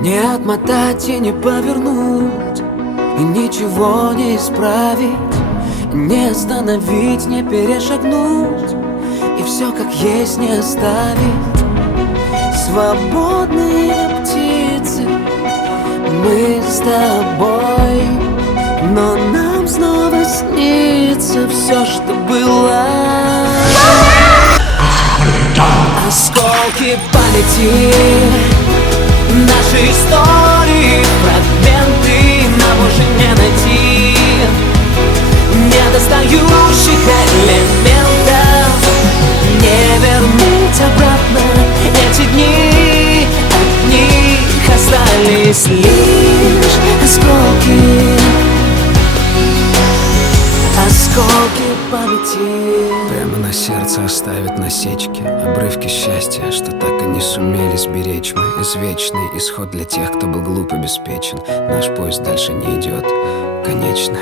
Не отмотать и не повернуть, и ничего не исправить, не остановить, не перешагнуть, и все как есть не оставить. Свободные птицы, мы с тобой, но нам снова снится все, что было. Осколки памяти, наши истории, фрагменты нам уже не найти, недостающих элементов не вернуть обратно. Эти дни, от них остались лишь осколки, осколки памяти. Прямо на сердце оставят насечки, обрывки счастья, что так и не сумели сберечь мы. Извечный исход для тех, кто был глуп и беспечен. Наш поезд дальше не идет, конечно.